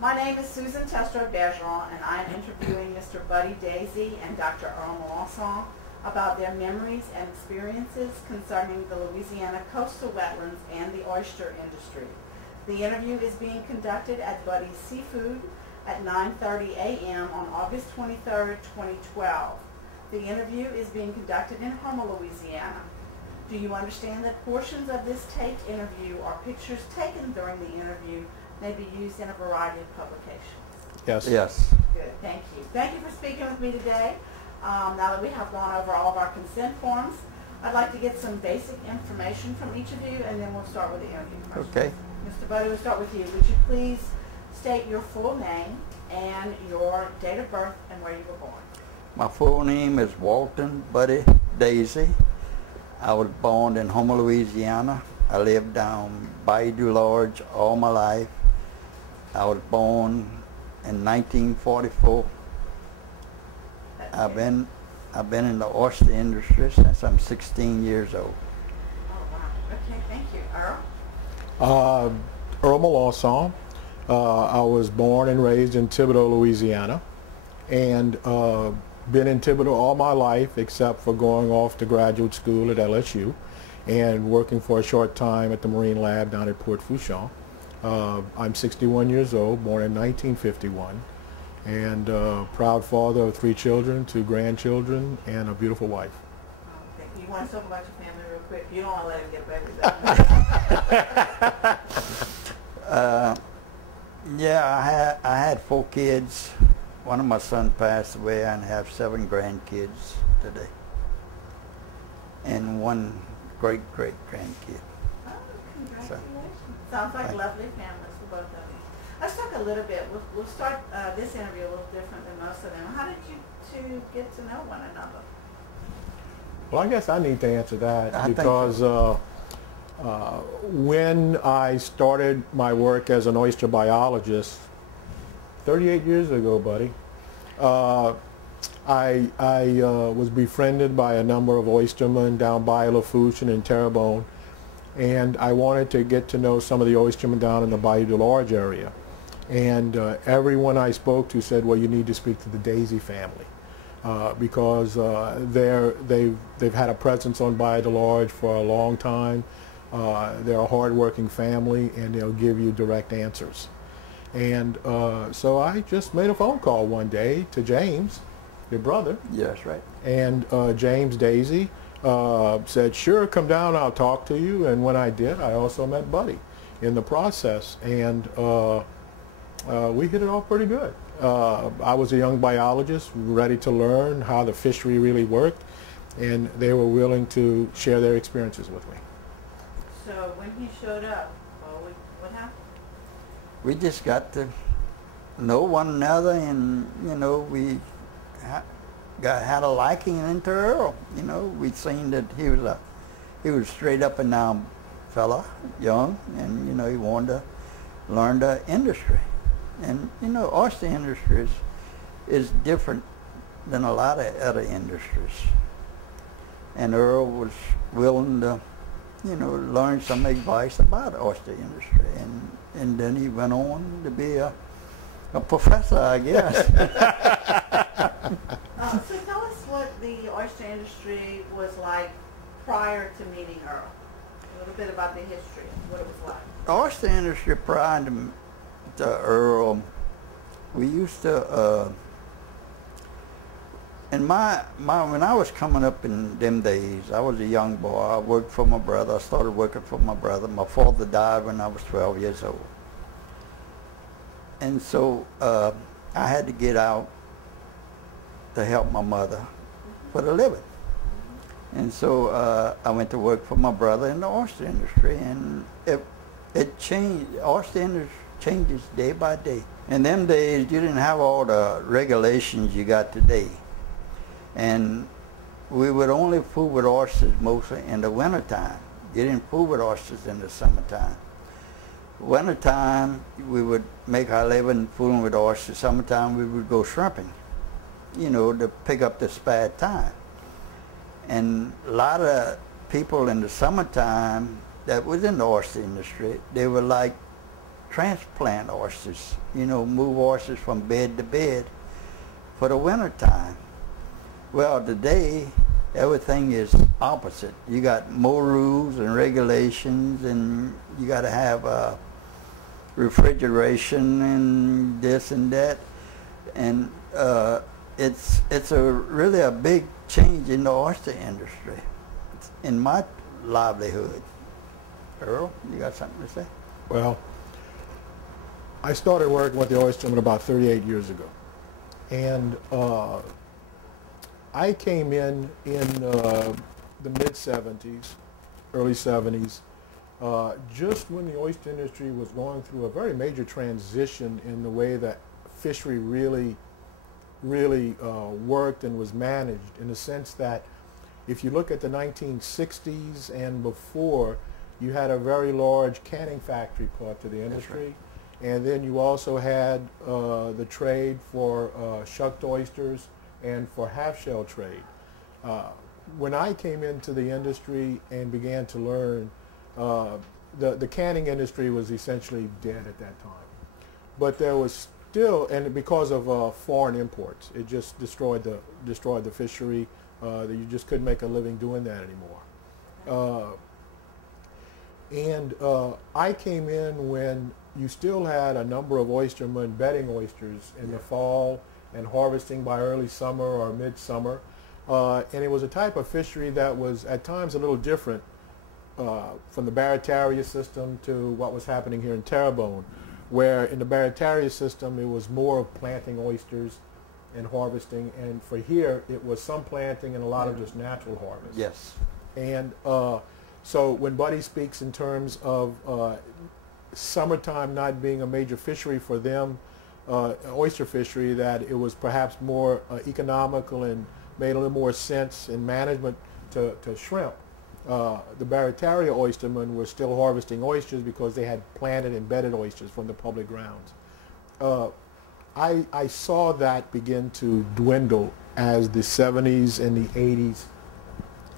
My name is Susan Testro-Bergeron, and I am interviewing Mr. Buddy Daisy and Dr. Earl Melancon about their memories and experiences concerning the Louisiana coastal wetlands and the oyster industry. The interview is being conducted at Buddy's Seafood at 9:30 a.m. on August 23rd, 2012. The interview is being conducted in Houma, Louisiana. Do you understand that portions of this taped interview or pictures taken during the interview may be used in a variety of publications? Yes. Yes. Good, thank you. Thank you for speaking with me today. Now that we have gone over all of our consent forms, I'd like to get some basic information from each of you, and then we'll start with the interview questions. Okay. Mr. Buddy, we'll start with you. Would you please state your full name and your date of birth and where you were born? My full name is Walton Buddy Daisy. I was born in Houma, Louisiana. I lived down Bayou du Large all my life. I was born in 1944. I've been in the oyster industry since I'm 16 years old. Oh, wow. Okay, thank you. Earl? Earl Melancon. I was born and raised in Thibodaux, Louisiana, and been in Thibodaux all my life except for going off to graduate school at LSU and working for a short time at the Marine Lab down at Port Fourchon. I'm 61 years old, born in 1951, and proud father of 3 children, 2 grandchildren, and a beautiful wife. Okay. You want to talk about your family real quick? You don't want to let him get away with that. Yeah, I had 4 kids. One of my sons passed away, and I have 7 grandkids today, and 1 great-great-grandkid. Oh, congratulations. Sounds like lovely families for both of you. Let's talk a little bit. We'll start this interview a little different than most of them. How did you 2 get to know one another? Well, I guess I need to answer that because when I started my work as an oyster biologist 38 years ago, buddy, I was befriended by a number of oystermen down by Lafourche and Terrebonne, and I wanted to get to know some of the oystermen down in the Bayou du Large area. And everyone I spoke to said, well, you need to speak to the Daisy family because they've had a presence on Bayou du Large for a long time. They're a hard-working family, and they'll give you direct answers. And so I just made a phone call one day to James, your brother. Yes, right. And James Daisy said, sure, come down, I'll talk to you. And when I did, I also met Buddy in the process. And we hit it off pretty good. I was a young biologist, ready to learn how the fishery really worked, and they were willing to share their experiences with me. So when he showed up, what happened? We just got to know one another, and we had a liking into Earl. We'd seen that he was straight up and down fella, young, and he wanted to learn the industry. And oyster industry is different than a lot of other industries. And Earl was willing to learn some advice about the oyster industry, and then he went on to be a professor, I guess. So tell us what the oyster industry was like prior to meeting Earl. A little bit about the history, what it was like. The oyster industry prior to Earl, we used to, when I was coming up in them days, I was a young boy. I worked for my brother. I started working for my brother. My father died when I was 12 years old. And so I had to get out to help my mother for the living. And so I went to work for my brother in the oyster industry, and it changed. The oyster industry changes day by day. In them days, you didn't have all the regulations you got today. And we would only fool with oysters mostly in the wintertime. You didn't fool with oysters in the summertime. Wintertime, we would make our living fooling with oysters. Summertime, we would go shrimping, to pick up the spare time. And a lot of people in the summertime that was in the oyster industry, they were like transplant oysters, you know, move oysters from bed to bed for the winter time. Well, today, everything is opposite. You got more rules and regulations, and you got to have refrigeration and this and that, and it's really a big change in the oyster industry, in my livelihood. Earl, you got something to say? Well, I started working with the oystermen about 38 years ago, and I came in the mid-'70s, early '70s, just when the oyster industry was going through a very major transition in the way that fishery really worked and was managed, in the sense that if you look at the 1960s and before, you had a very large canning factory part to the industry. Right. And then you also had the trade for shucked oysters and for half-shell trade. When I came into the industry and began to learn, the canning industry was essentially dead at that time. But there was still, and because of foreign imports, it just destroyed the fishery. You just couldn't make a living doing that anymore. And I came in when you still had a number of oystermen bedding oysters in the fall and harvesting by early summer or midsummer. And it was a type of fishery that was at times a little different from the Barataria system to what was happening here in Terrebonne, where in the Barataria system it was more of planting oysters and harvesting, and for here it was some planting and a lot of just natural harvest. Yes. And so when Buddy speaks in terms of summertime not being a major fishery for them, oyster fishery, that it was perhaps more economical and made a little more sense in management to shrimp. The Barataria oystermen were still harvesting oysters because they had planted and bedded oysters from the public grounds. I saw that begin to dwindle as the 70s and the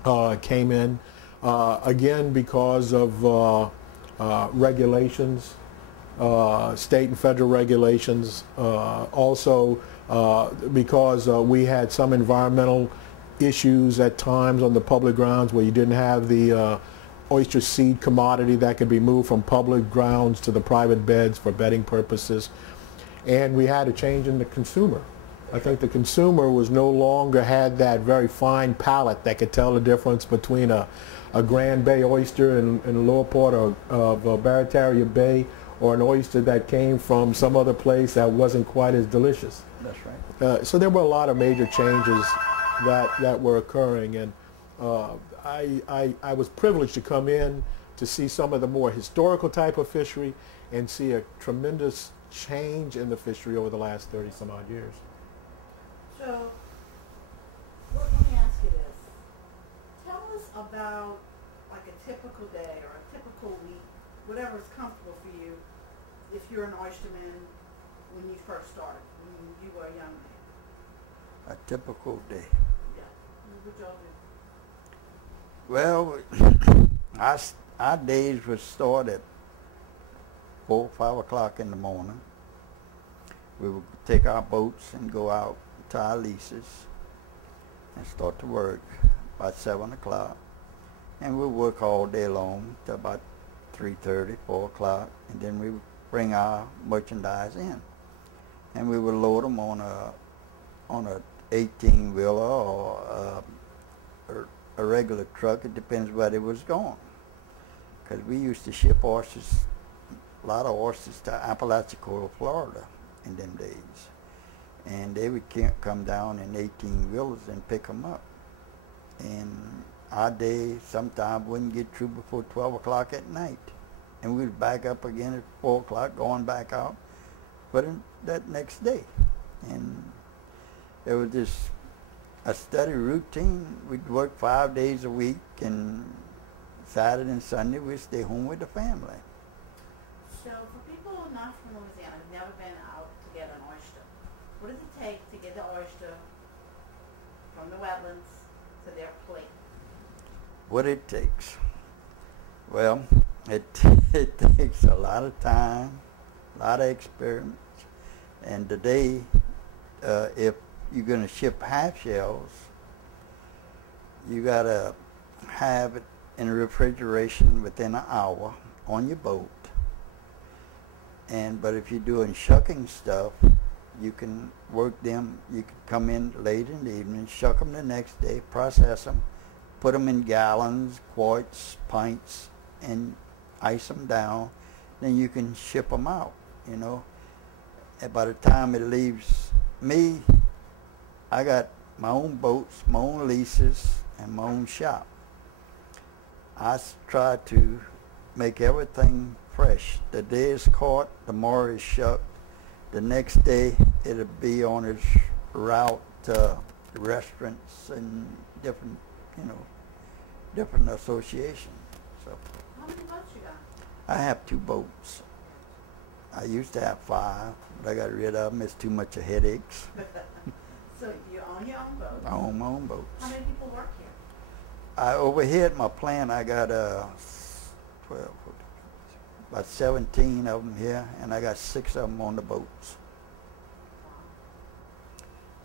80s came in, again because of regulations, state and federal regulations, also because we had some environmental issues at times on the public grounds where you didn't have the oyster seed commodity that could be moved from public grounds to the private beds for bedding purposes. And we had a change in the consumer. I think the consumer was no longer had that very fine palate that could tell the difference between a Grand Bay oyster in the lower part of Barataria Bay or an oyster that came from some other place that wasn't quite as delicious. That's right. So there were a lot of major changes that were occurring, and I was privileged to come in to see some of the more historical type of fishery and see a tremendous change in the fishery over the last 30 some odd years. So, let me ask you this. Tell us about like a typical day or a typical week, whatever is comfortable for you, if you're an oysterman when you first started, when you were a young man. A typical day. Yeah. What would y'all do? Well, our days would start at 4 or 5 o'clock in the morning. We would take our boats and go out to our leases and start to work by 7 o'clock. And we work all day long till about 3:30, 4 o'clock, and then we would bring our merchandise in. And we would load them on a 18-wheeler or a regular truck. It depends where it was going. Because we used to ship oysters, a lot of oysters, to Apalachicola, Florida in them days. And they would come down in 18-wheelers and pick them up. And our day sometimes wouldn't get through before 12 o'clock at night. And we'd back up again at 4 o'clock, going back out for that next day. And it was just a steady routine. We'd work 5 days a week, and Saturday and Sunday we'd stay home with the family. So for people not from Louisiana, who've never been out to get an oyster, what does it take to get the oyster from the wetlands to their plate? What it takes? Well, it takes a lot of time, a lot of experiments. And today, if you're going to ship half shells, you got to have it in refrigeration within an hour on your boat. But if you're doing shucking stuff, you can work them. You can come in late in the evening, shuck them the next day, process them, put them in gallons, quarts, pints, and ice them down. Then you can ship them out, you know. And by the time it leaves me, I got my own boats, my own leases, and my own shop. I try to make everything fresh. The day it's caught, tomorrow it's shucked. The next day it'll be on its route to restaurants and different, you know, different associations. So How many boats you got? I have 2 boats. I used to have 5, but I got rid of them. It's too much of headaches. So you own your own boat? I own my own boats. How many people work here? Over here at my plant, I got 12, about 17 of them here, and I got 6 of them on the boats. Wow.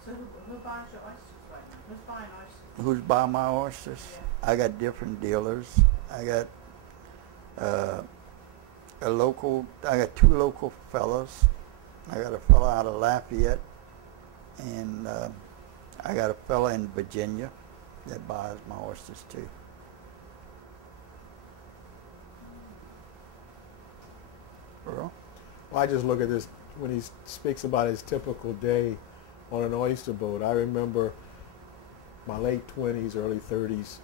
So who buys your oysters right now? Who's buying oysters? Who's buying my oysters? Yeah. I got different dealers. I got I got 2 local fellas. I got a fella out of Lafayette, and I got a fella in Virginia that buys my oysters too. Earl? Well, I just look at this when he speaks about his typical day on an oyster boat. I remember my late 20s, early 30s.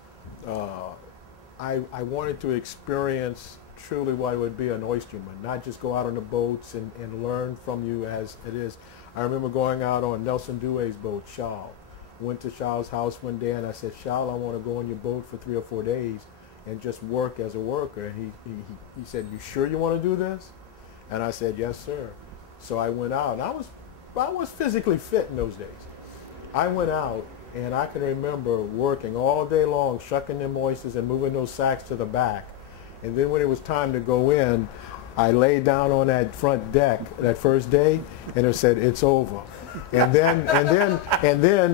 I wanted to experience truly what it would be an oysterman, not just go out on the boats and learn from you as it is. I remember going out on Nelson Dewey's boat, Shaw. Went to Shaw's house one day and I said, Shaw, I want to go on your boat for 3 or 4 days and just work as a worker. And he said, you sure you want to do this? And I said, yes, sir. So I went out, and I was physically fit in those days. I went out, and I can remember working all day long, shucking them oysters and moving those sacks to the back. And then when it was time to go in, I laid down on that front deck that first day, and it said, it's over. And then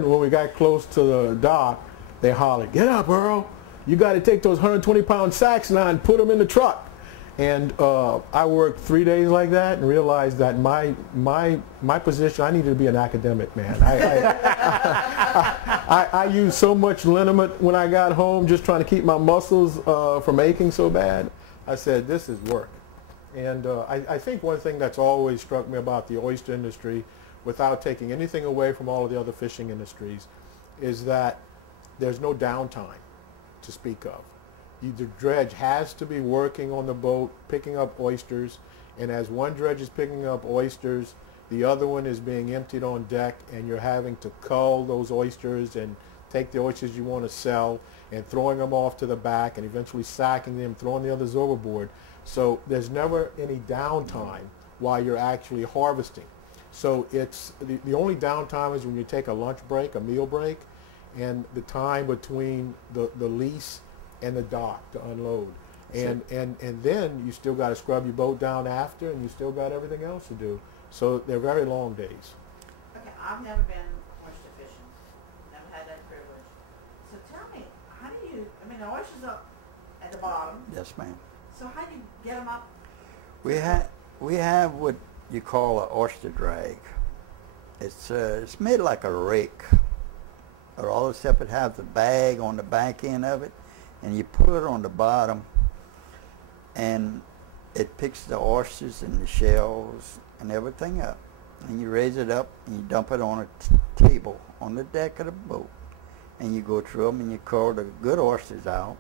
when we got close to the dock, they hollered, get up, Earl. You got to take those 120-pound sacks now and put them in the truck. And I worked 3 days like that and realized that my position, I needed to be an academic, man. I used so much liniment when I got home just trying to keep my muscles from aching so bad. I said, this is work. And I think one thing that's always struck me about the oyster industry, without taking anything away from all of the other fishing industries, is that there's no downtime to speak of. The dredge has to be working on the boat, picking up oysters, and as one dredge is picking up oysters, the other one is being emptied on deck, and you're having to cull those oysters and take the oysters you want to sell and throwing them off to the back and eventually sacking them, throwing the others overboard. So there's never any downtime while you're actually harvesting. So it's the only downtime is when you take a lunch break, a meal break, and the time between the lease and the dock to unload. And then you still got to scrub your boat down after, and you still got everything else to do. So they're very long days. Okay, I've never been oyster fishing. Never had that privilege. So tell me, how do you, I mean, the oyster's up at the bottom. Yes, ma'am. So how do you get them up? We have what you call an oyster drag. It's made like a rake, or all except it has the bag on the back end of it, and you put it on the bottom, and it picks the oysters and the shells and everything up. And you raise it up and you dump it on a table on the deck of the boat, and you go through them and you cull the good oysters out.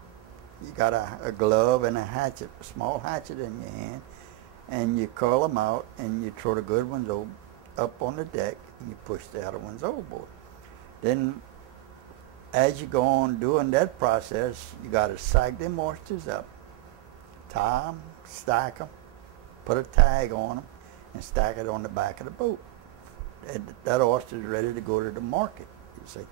You got a glove and a hatchet, a small hatchet in your hand, and you curl them out and you throw the good ones up on the deck and you push the other ones overboard. Then as you go on doing that process, you got to sack them oysters up, tie them, stack them, put a tag on them, and stack it on the back of the boat. And that oyster is ready to go to the market, you see.